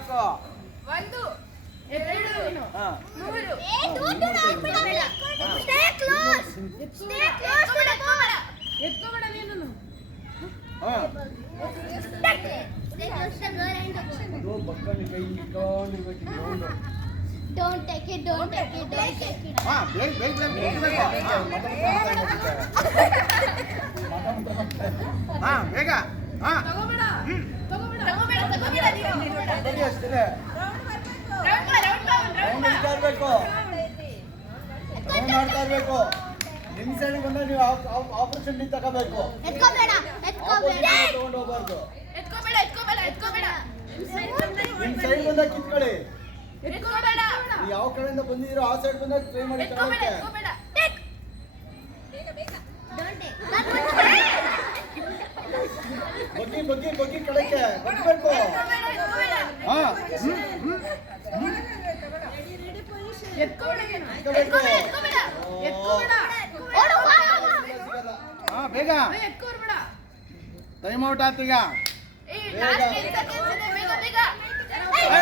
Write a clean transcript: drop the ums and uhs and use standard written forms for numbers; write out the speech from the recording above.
ಹಾಕೋ. 1 2 ಹಾ 3 ಎತ್ಕೋಬೇಡ ನೀನು. ಹಾ ಅದು ಬಕ್ಕನಿ ಕೈ ಇಟ್ಕೊಂಡಿರ್ಬೇಕು ಗ್ರೌಂಡ್. Don't take it. ಹಾ ಬೇಗ ಬೇಗ ಬೇಗ ಹಾ ಬೇಗ ಹಾ ತಗೋಬೇಡ ನೀನು. ಬನ್ನಿ ಅಷ್ಟೇ ರೌಂಡ್ ಮಾಡ್ತಾ ಇರ್ಬೇಕು. ರೌಂಡ್ ಮಾಡ್ತಾ ಇರ್ಬೇಕು. ನಿಮ್ಮ ಸೈಡ್ ಬಂದ್ರೆ ನೀವು ಆಪರ್ಚುನಿಟಿ ತಗೋಬೇಕು. ತಗೊಂಡು ಹೋಗ್ಬಾರ್ದು. ಎತ್ಕೋಬೇಡ ನಿಮ್ಮ ಸೈಡ್ ಬಂದಾಗ ಕಿತ್ಕೊಳ್ಳಿ. ಎತ್ಕೋಬೇಡ ನೀವು ಯಾವ ಕಡೆಯಿಂದ ಬಂದಿದ್ದೀರೋ ಆ ಸೈಡ್ ಬಂದಾಗ ಟ್ರೈ ಮಾಡಿ ತಗೊಳಕ್ಕೆ. ಬಗ್ಗಿ ಕಡೆಗೆ ಬಗ್ಬೇಕು. ಹಾ ಹಾ ಬೇಗ ಟೈಮ್ ಔಟ್ ಆಯ್ತು ಈಗ. ಬೇಗ